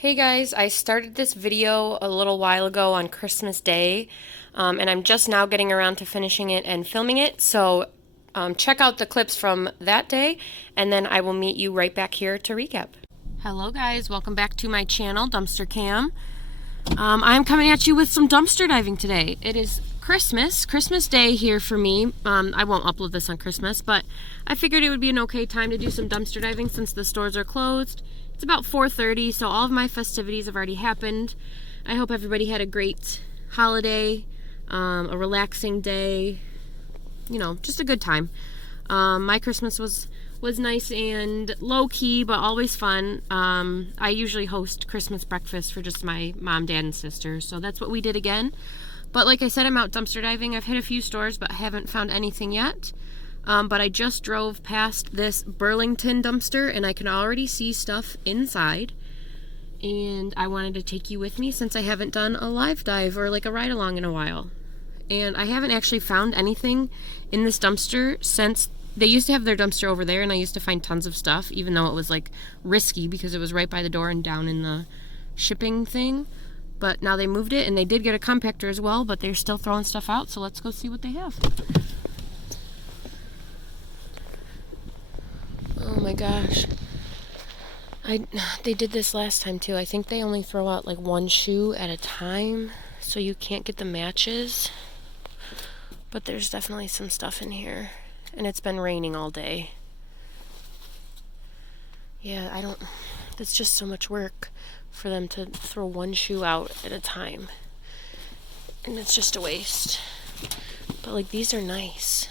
Hey guys, I started this video a little while ago on Christmas Day, and I'm just now getting around to finishing it and filming it, so check out the clips from that day, and then I will meet you right back here to recap. Hello guys, welcome back to my channel, Dumpster Cam. I'm coming at you with some dumpster diving today. It is Christmas Day here for me. I won't upload this on Christmas, but I figured it would be an okay time to do some dumpster diving since the stores are closed. It's about 4:30, so all of my festivities have already happened. I hope everybody had a great holiday, a relaxing day, you know, just a good time. My Christmas was nice and low-key, but always fun. I usually host Christmas breakfast for just my mom, dad, and sister, so that's what we did again. But like I said, I'm out dumpster diving. I've hit a few stores, but haven't found anything yet. But I just drove past this Burlington dumpster, and I can already see stuff inside. And I wanted to take you with me since I haven't done a live dive or like a ride-along in a while. And I haven't actually found anything in this dumpster since they used to have their dumpster over there, and I used to find tons of stuff, even though it was like risky because it was right by the door and down in the shipping thing. But now they moved it, and they did get a compactor as well, but they're still throwing stuff out, so let's go see what they have. Oh my gosh. They did this last time too. I think they only throw out like one shoe at a time, so you can't get the matches. But there's definitely some stuff in here. And it's been raining all day. Yeah, it's just so much work for them to throw one shoe out at a time. And it's just a waste. But like, these are nice.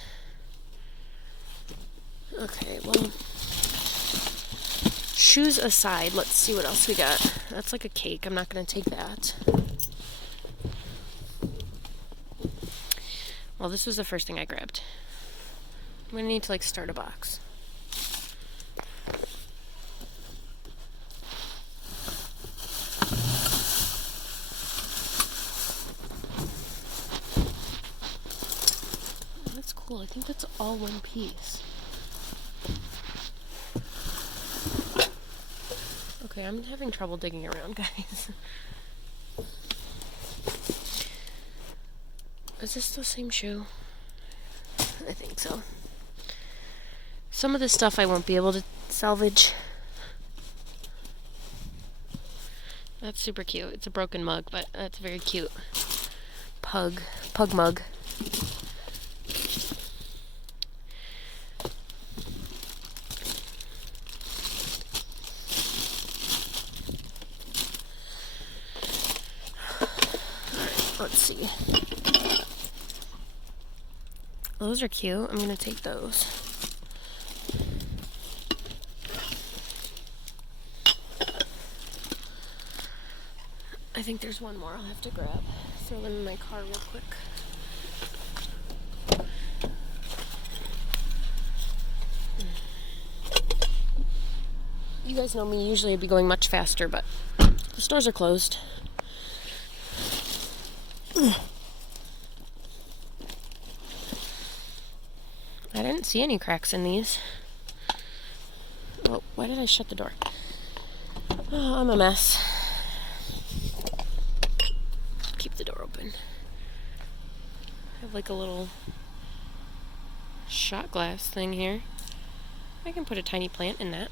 Okay, well, shoes aside, let's see what else we got. That's like a cake. I'm not going to take that. Well, this was the first thing I grabbed. I'm going to need to like start a box. Oh, that's cool. I think that's all one piece. Okay, I'm having trouble digging around, guys. Is this the same shoe? I think so. Some of this stuff I won't be able to salvage. That's super cute. It's a broken mug, but that's very cute. Pug mug. Let's see. Those are cute. I'm gonna take those. I think there's one more I'll have to grab. Throw them in my car real quick. You guys know me, usually I'd be going much faster, but the stores are closed. I didn't see any cracks in these. Oh, why did I shut the door? Oh, I'm a mess. Keep the door open. I have like a little shot glass thing here. I can put a tiny plant in that.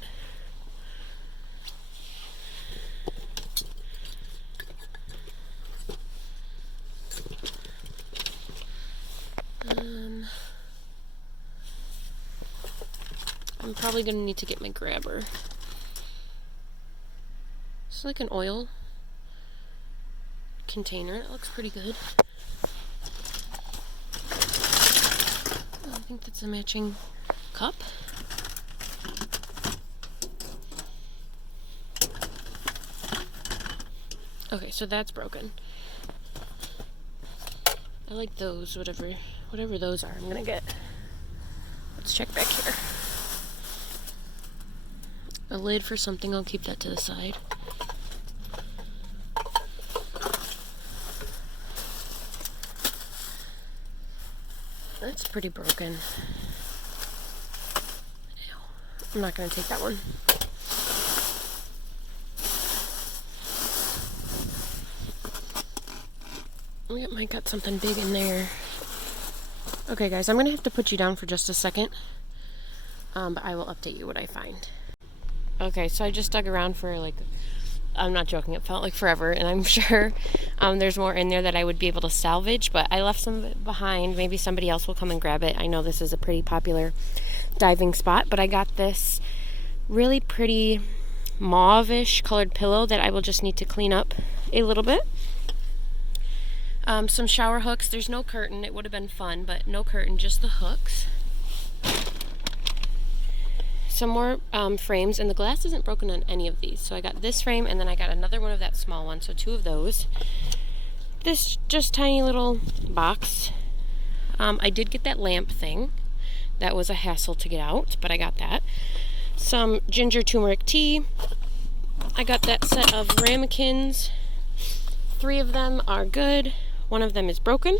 I'm probably going to need to get my grabber. It's like an oil container. It looks pretty good. I think that's a matching cup. Okay, so that's broken. I like those, whatever those are, I'm gonna get. Let's check back here. A lid for something, I'll keep that to the side. That's pretty broken. Ew. I'm not gonna take that one. Yep, I got something big in there. Okay, guys, I'm going to have to put you down for just a second. But I will update you what I find. Okay, so I just dug around for like, I'm not joking, it felt like forever, and I'm sure there's more in there that I would be able to salvage, but I left some of it behind. Maybe somebody else will come and grab it. I know this is a pretty popular diving spot, but I got this really pretty mauve-ish colored pillow that I will just need to clean up a little bit. Some shower hooks. There's no curtain. It would have been fun, but no curtain, just the hooks. Some more frames, and the glass isn't broken on any of these. So I got this frame, and then I got another one of that small one, so 2 of those. This just tiny little box. I did get that lamp thing. That was a hassle to get out, but I got that. Some ginger turmeric tea. I got that set of ramekins. 3 of them are good. 1 of them is broken.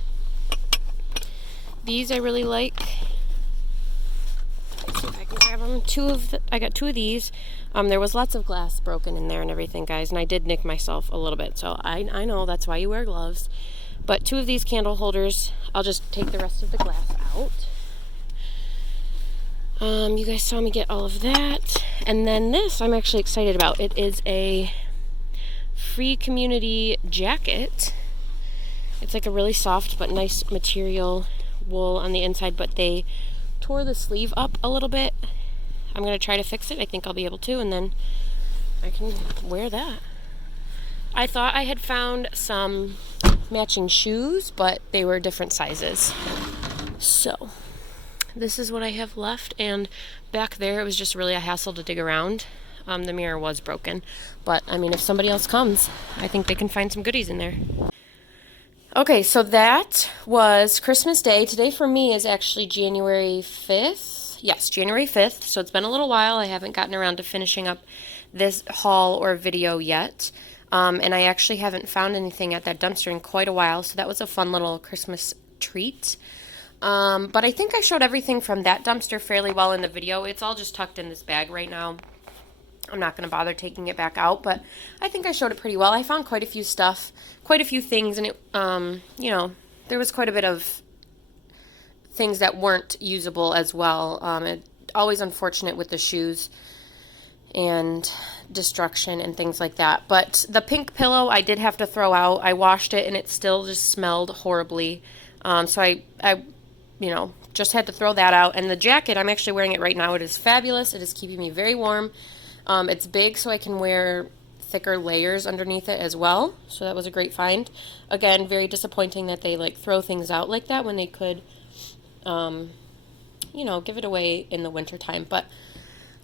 These I really like. Let's see if I can grab them. I got 2 of these. There was lots of glass broken in there and everything, guys, and I did nick myself a little bit, so I know that's why you wear gloves. But 2 of these candle holders, I'll just take the rest of the glass out. You guys saw me get all of that. And then this I'm actually excited about. It is a free community jacket. It's like a really soft but nice material wool on the inside, but they tore the sleeve up a little bit. I'm going to try to fix it. I think I'll be able to, and then I can wear that. I thought I had found some matching shoes, but they were different sizes. So this is what I have left, and back there it was just really a hassle to dig around. The mirror was broken, but I mean, if somebody else comes, I think they can find some goodies in there. Okay, so that was Christmas Day. Today for me is actually January 5th. Yes, January 5th, so it's been a little while. I haven't gotten around to finishing up this haul or video yet. And I actually haven't found anything at that dumpster in quite a while, so that was a fun little Christmas treat. But I think I showed everything from that dumpster fairly well in the video. It's all just tucked in this bag right now. I'm not going to bother taking it back out, but I think I showed it pretty well. I found quite a few things, and it, you know, there was quite a bit of things that weren't usable as well. Always unfortunate with the shoes and destruction and things like that. But the pink pillow I did have to throw out. I washed it, and it still just smelled horribly. So I you know, just had to throw that out. And the jacket, I'm actually wearing it right now. It is fabulous. It is keeping me very warm. It's big, so I can wear thicker layers underneath it as well. So that was a great find. Again, very disappointing that they like throw things out like that when they could, you know, give it away in the wintertime. But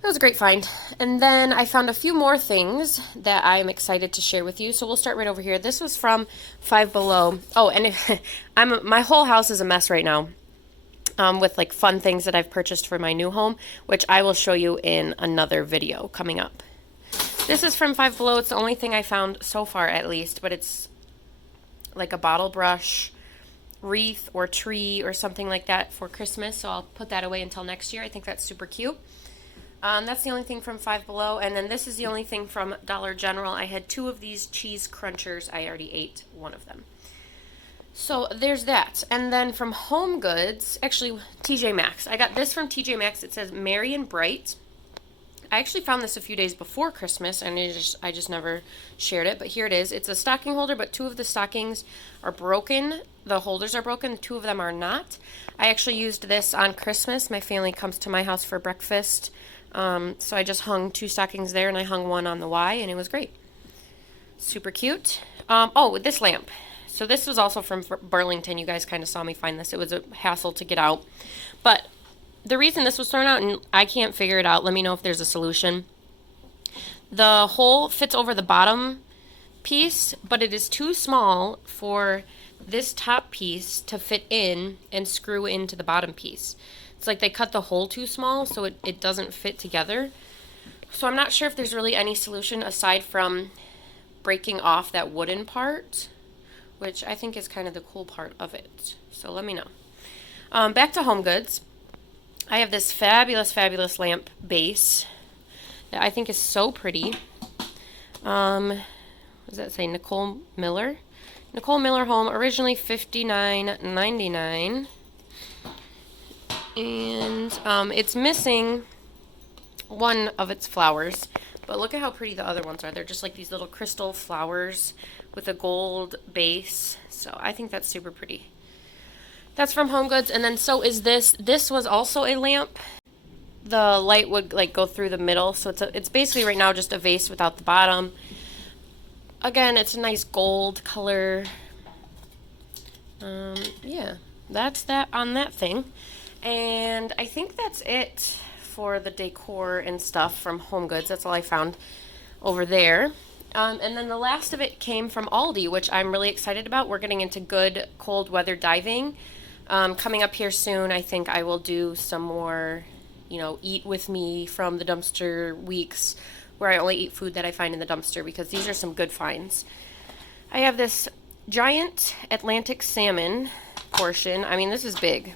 that was a great find. And then I found a few more things that I'm excited to share with you. So we'll start right over here. This was from Five Below. Oh, and my whole house is a mess right now. With like fun things that I've purchased for my new home, which I will show you in another video coming up. This is from Five Below. It's the only thing I found so far, at least, but it's like a bottle brush wreath or tree or something like that for Christmas, so I'll put that away until next year. I think that's super cute. That's the only thing from Five Below, and then this is the only thing from Dollar General. I had 2 of these cheese crunchers. I already ate one of them. So there's that. And then from Home Goods, actually TJ Maxx. I got this from TJ Maxx. It says Merry and Bright. I actually found this a few days before Christmas, and I just never shared it, but here it is. It's a stocking holder, but 2 of the stockings are broken. The holders are broken. 2 of them are not. I actually used this on Christmas. My family comes to my house for breakfast, so I just hung 2 stockings there, and I hung one on the Y, and it was great. Super cute. Oh, this lamp. So this was also from Burlington. You guys kind of saw me find this. It was a hassle to get out. But the reason this was thrown out, and I can't figure it out, let me know if there's a solution. The hole fits over the bottom piece, but it is too small for this top piece to fit in and screw into the bottom piece. It's like they cut the hole too small, so it doesn't fit together. So I'm not sure if there's really any solution aside from breaking off that wooden part, which I think is kind of the cool part of it. So let me know. Back to Home Goods. I have this fabulous, fabulous lamp base that I think is so pretty. What does that say? Nicole Miller. Nicole Miller Home, originally $59.99. And it's missing one of its flowers. But look at how pretty the other ones are. They're just like these little crystal flowers with a gold base. So I think that's super pretty. That's from Home Goods. And then so is this. This was also a lamp. The light would like go through the middle. So it's basically right now just a vase without the bottom. Again, it's a nice gold color. Yeah, that's that on that thing. And I think that's it for the decor and stuff from Home Goods. That's all I found over there. And then the last of it came from Aldi, which I'm really excited about. We're getting into good cold weather diving. Coming up here soon, I think I will do some more, eat with me from the dumpster weeks where I only eat food that I find in the dumpster because these are some good finds. I have this giant Atlantic salmon portion. I mean, this is big.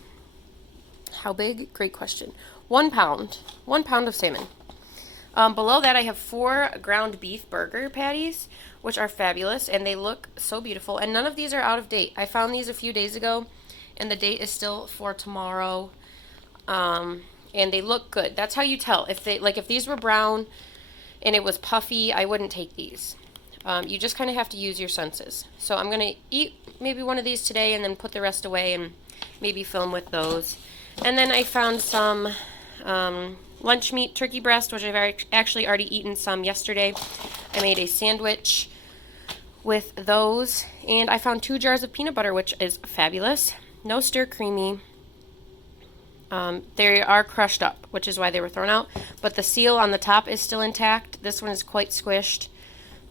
How big? Great question. 1 pound. 1 pound of salmon. Below that, I have 4 ground beef burger patties, which are fabulous, and they look so beautiful. And none of these are out of date. I found these a few days ago, and the date is still for tomorrow. And they look good. That's how you tell. If these were brown and it was puffy, I wouldn't take these. You just kind of have to use your senses. So I'm going to eat maybe one of these today and then put the rest away and maybe film with those. And then I found some lunch meat turkey breast, which I've actually already eaten some yesterday. I made a sandwich with those. And I found 2 jars of peanut butter, which is fabulous. No stir creamy. They are crushed up, which is why they were thrown out. But the seal on the top is still intact. This one is quite squished,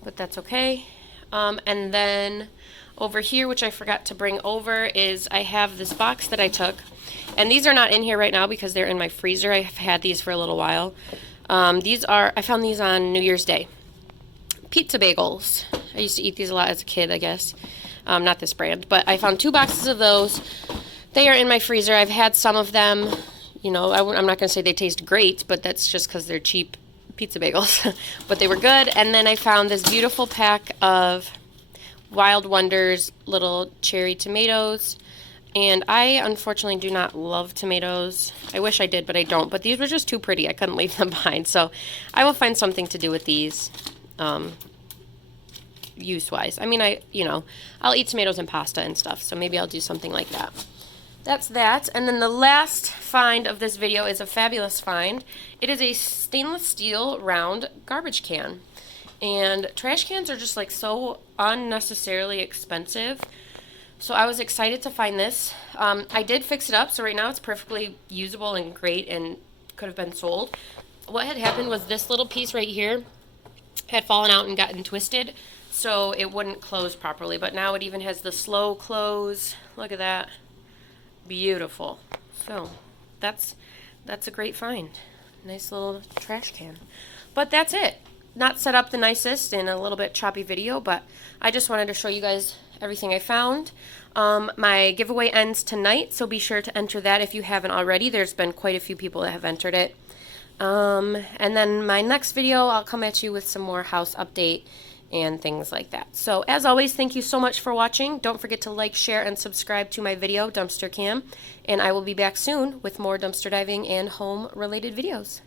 but that's okay. And then over here, which I forgot to bring over, is I have this box that I took. And these are not in here right now because they're in my freezer. I've had these for a little while. I found these on New Year's Day. Pizza bagels. I used to eat these a lot as a kid, I guess. Not this brand, but I found 2 boxes of those. They are in my freezer. I've had some of them. I'm not going to say they taste great, but that's just because they're cheap pizza bagels. But they were good. And then I found this beautiful pack of Wild Wonders little cherry tomatoes. And I unfortunately do not love tomatoes. I wish I did, but I don't. But these were just too pretty. I couldn't leave them behind. So I will find something to do with these use-wise. I mean, I'll eat tomatoes and pasta and stuff. So maybe I'll do something like that. That's that. And then the last find of this video is a fabulous find. It is a stainless steel round garbage can. And trash cans are just like so unnecessarily expensive. So I was excited to find this. I did fix it up, so right now it's perfectly usable and great and could have been sold. What had happened was this little piece right here had fallen out and gotten twisted, so it wouldn't close properly. But now it even has the slow close. Look at that. Beautiful. So that's a great find. Nice little trash can. But that's it. Not set up the nicest and a little bit choppy video, but I just wanted to show you guys everything I found. My giveaway ends tonight, so be sure to enter that if you haven't already. There's been quite a few people that have entered it. And then my next video, I'll come at you with some more house update and things like that. So as always, thank you so much for watching. Don't forget to like, share, and subscribe to my video, Dumpster Cam. And I will be back soon with more dumpster diving and home related videos.